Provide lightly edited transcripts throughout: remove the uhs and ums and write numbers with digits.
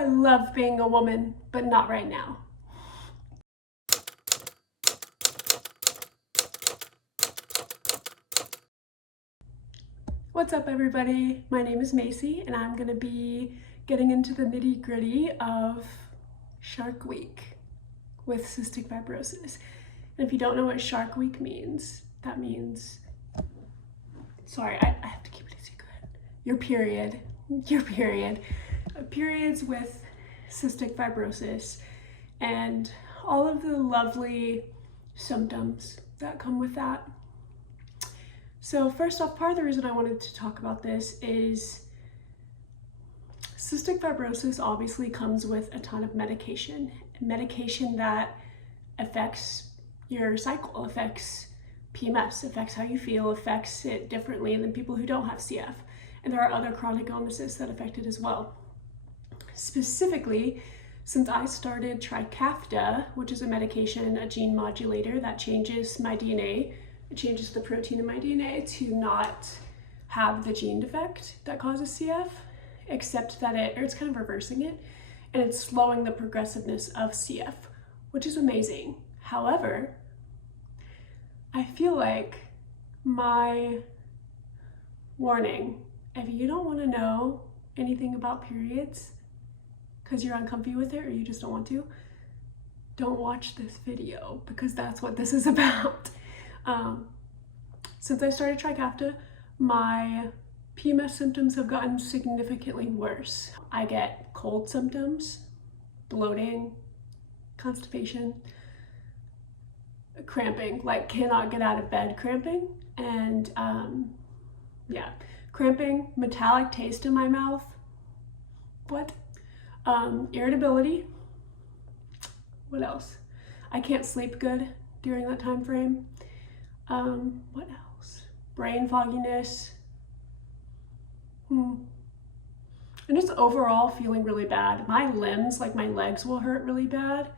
I love being a woman, but not right now. What's up, everybody? My name is Macy, and I'm gonna be getting into the nitty-gritty of Shark Week with cystic fibrosis. And if you don't know what Shark Week means, that means, sorry, I have to keep it a secret. Your period. Periods with cystic fibrosis and all of the lovely symptoms that come with that. So first off, part of the reason I wanted to talk about this is cystic fibrosis obviously comes with a ton of medication that affects your cycle, affects PMS, affects how you feel, affects it differently than people who don't have CF. And there are other chronic illnesses that affect it as well. Specifically, since I started Trikafta, which is a medication, a gene modulator that changes my DNA, it changes the protein in my DNA to not have the gene defect that causes CF, except that it's kind of reversing it, and it's slowing the progressiveness of CF, which is amazing. However, I feel like warning, if you don't want to know anything about periods because you're uncomfy with it or you just don't want to, don't watch this video, because that's what this is about. Since I started Trikafta, my PMS symptoms have gotten significantly worse. I get cold symptoms, bloating, constipation, cramping, like cannot get out of bed cramping, and cramping, metallic taste in my mouth, irritability, what else? I can't sleep good during that time frame. What else? Brain fogginess. And just overall feeling really bad. My limbs, like my legs, will hurt really bad.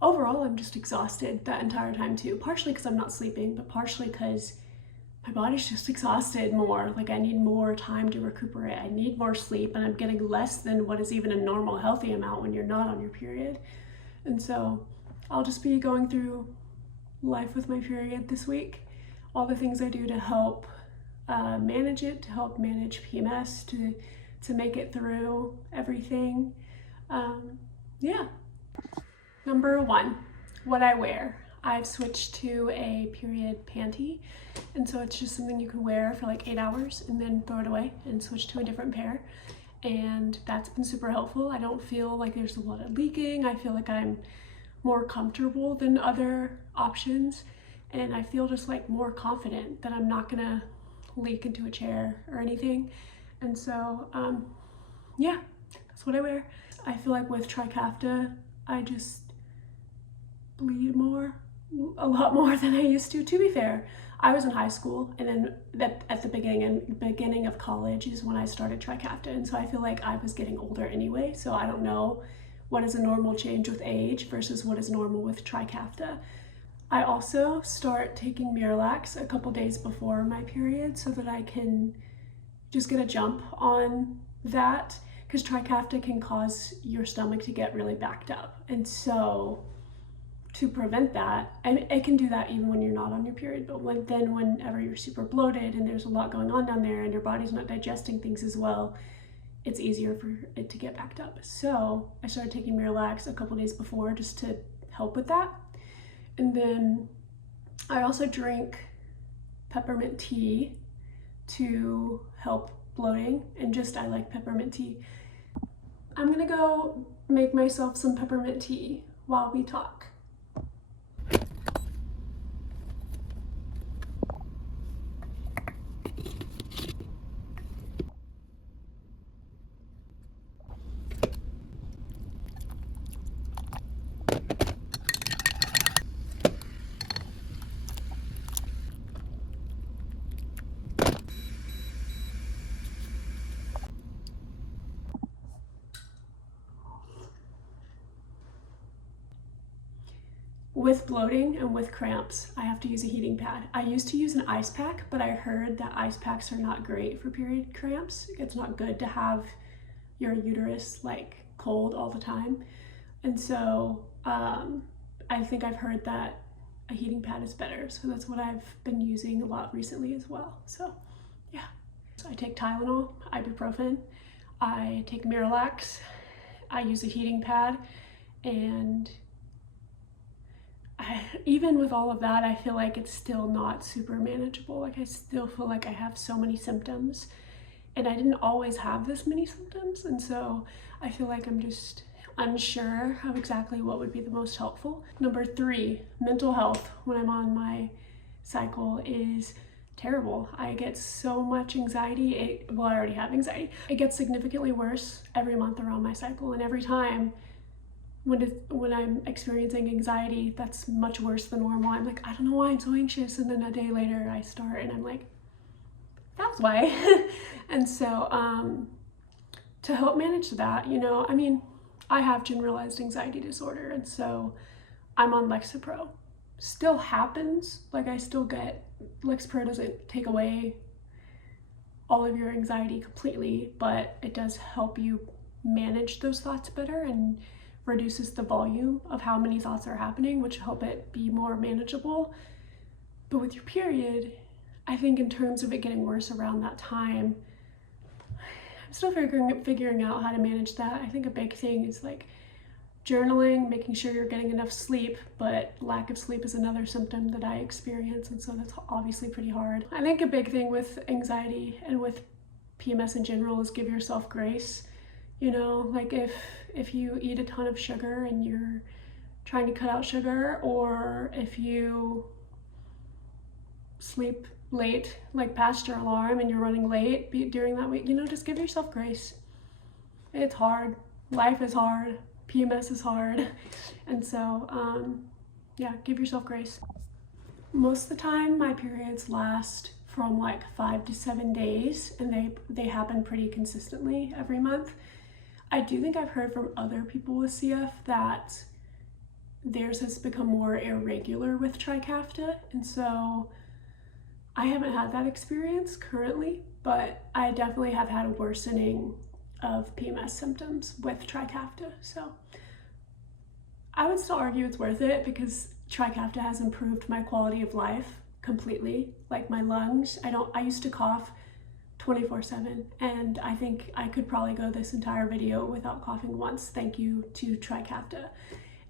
Overall, I'm just exhausted that entire time too. Partially because I'm not sleeping, but partially because my body's just exhausted more. Like I need more time to recuperate. I need more sleep, and I'm getting less than what is even a normal healthy amount when you're not on your period. And so I'll just be going through life with my period this week. All the things I do to help manage it, to help manage PMS, to make it through everything. Number one, what I wear. I've switched to a period panty, and so it's just something you can wear for like 8 hours and then throw it away and switch to a different pair. And that's been super helpful. I don't feel like there's a lot of leaking. I feel like I'm more comfortable than other options, and I feel just like more confident that I'm not gonna leak into a chair or anything. And so that's what I wear. I feel like with Trikafta I just bleed a lot more than I used to be fair. I was in high school, and then at the beginning of college is when I started Trikafta, and so I feel like I was getting older anyway, so I don't know what is a normal change with age versus what is normal with Trikafta. I also start taking Miralax a couple days before my period so that I can just get a jump on that, because Trikafta can cause your stomach to get really backed up. And so to prevent that, and it can do that even when you're not on your period, but whenever you're super bloated and there's a lot going on down there and your body's not digesting things as well, it's easier for it to get backed up. So I started taking Miralax a couple days before just to help with that. And then I also drink peppermint tea to help bloating, and I like peppermint tea. I'm gonna go make myself some peppermint tea while we talk. With bloating and with cramps, I have to use a heating pad. I used to use an ice pack, but I heard that ice packs are not great for period cramps. It's not good to have your uterus like cold all the time. And so I think I've heard that a heating pad is better. So that's what I've been using a lot recently as well. So yeah. So I take Tylenol, ibuprofen, I take Miralax, I use a heating pad, and even with all of that, I feel like it's still not super manageable. Like I still feel like I have so many symptoms, and I didn't always have this many symptoms, and so I feel like I'm just unsure of exactly what would be the most helpful. Number 3, mental health when I'm on my cycle is terrible. I get so much anxiety. Well, I already have anxiety. It gets significantly worse every month around my cycle, and every time when I'm experiencing anxiety that's much worse than normal, I'm like, I don't know why I'm so anxious, and then a day later I start and I'm like, that's why. And so to help manage that, you know, I mean, I have generalized anxiety disorder, and so I'm on Lexapro. Still happens, like I still get, Lexapro doesn't take away all of your anxiety completely, but it does help you manage those thoughts better and reduces the volume of how many thoughts are happening, which help it be more manageable. But with your period, I think in terms of it getting worse around that time, I'm still figuring out how to manage that. I think a big thing is like journaling, making sure you're getting enough sleep, but lack of sleep is another symptom that I experience, and so that's obviously pretty hard. I think a big thing with anxiety and with PMS in general is give yourself grace. You know, like if you eat a ton of sugar and you're trying to cut out sugar, or if you sleep late, like past your alarm, and you're running late during that week, you know, just give yourself grace. It's hard. Life is hard. PMS is hard. And so, yeah, give yourself grace. Most of the time, my periods last from like 5 to 7 days, and they happen pretty consistently every month. I do think I've heard from other people with CF that theirs has become more irregular with Trikafta, and so I haven't had that experience currently, but I definitely have had a worsening of PMS symptoms with Trikafta. So I would still argue it's worth it because Trikafta has improved my quality of life completely. Like my lungs, I used to cough 24/7, and I think I could probably go this entire video without coughing once, thank you to Trikafta.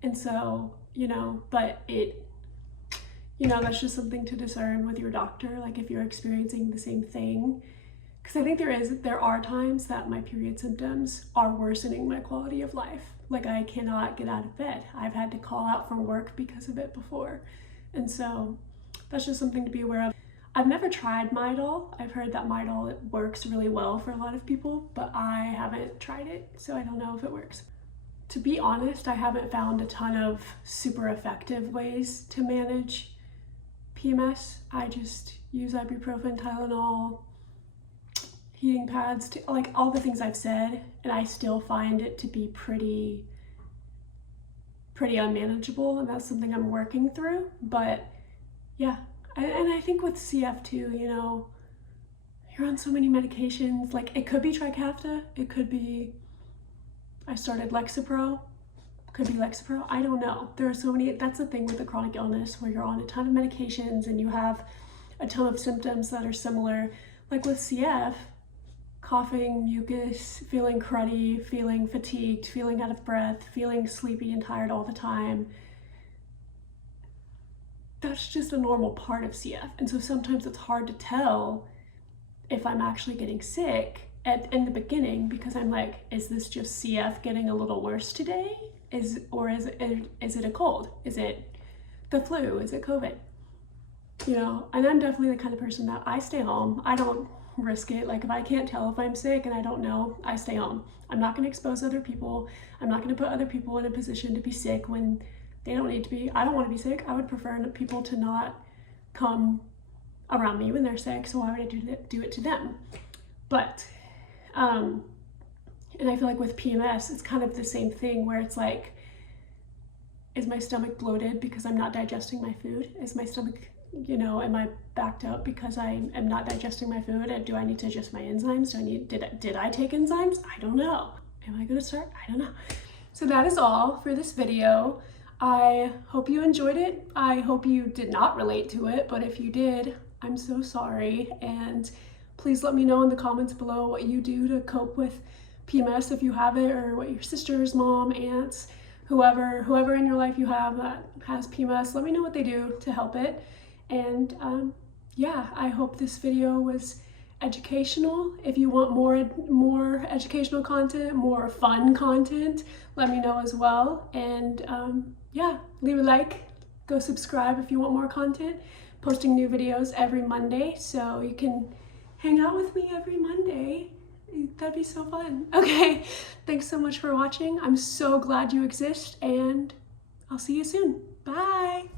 And so, you know, but that's just something to discern with your doctor, like if you're experiencing the same thing. Because I think there are times that my period symptoms are worsening my quality of life. Like I cannot get out of bed. I've had to call out from work because of it before. And so that's just something to be aware of. I've never tried Midol. I've heard that Midol works really well for a lot of people, but I haven't tried it, so I don't know if it works. To be honest, I haven't found a ton of super effective ways to manage PMS. I just use ibuprofen, Tylenol, heating pads, like all the things I've said, and I still find it to be pretty unmanageable, and that's something I'm working through. But yeah, and I think with CF too, you know, you're on so many medications. Like it could be Trikafta, it could be, I started Lexapro, could be Lexapro, I don't know. There are so many, that's the thing with the chronic illness where you're on a ton of medications and you have a ton of symptoms that are similar. Like with CF, coughing, mucus, feeling cruddy, feeling fatigued, feeling out of breath, feeling sleepy and tired all the time. That's just a normal part of CF. And so sometimes it's hard to tell if I'm actually getting sick in the beginning, because I'm like, is this just CF getting a little worse today? Is it a cold? Is it the flu? Is it COVID? You know, and I'm definitely the kind of person that I stay home. I don't risk it. Like if I can't tell if I'm sick and I don't know, I stay home. I'm not going to expose other people. I'm not going to put other people in a position to be sick when they don't need to be. I don't want to be sick. I would prefer people to not come around me when they're sick, so why would I do it to them? But and I feel like with PMS, it's kind of the same thing where it's like, is my stomach bloated because I'm not digesting my food? Is my stomach, you know, am I backed up because I am not digesting my food? And do I need to adjust my enzymes? Did I take enzymes? I don't know. am I gonna start? I don't know. So that is all for this video. I hope you enjoyed it. I hope you did not relate to it, but if you did, I'm so sorry. And please let me know in the comments below what you do to cope with PMS if you have it, or what your sisters, mom, aunts, whoever in your life you have that has PMS, let me know what they do to help it. And yeah, I hope this video was educational. If you want more educational content, more fun content, let me know as well. And yeah, leave a like, go subscribe if you want more content. Posting new videos every Monday, so you can hang out with me every Monday. That'd be so fun. Okay, thanks so much for watching. I'm so glad you exist, and I'll see you soon. Bye.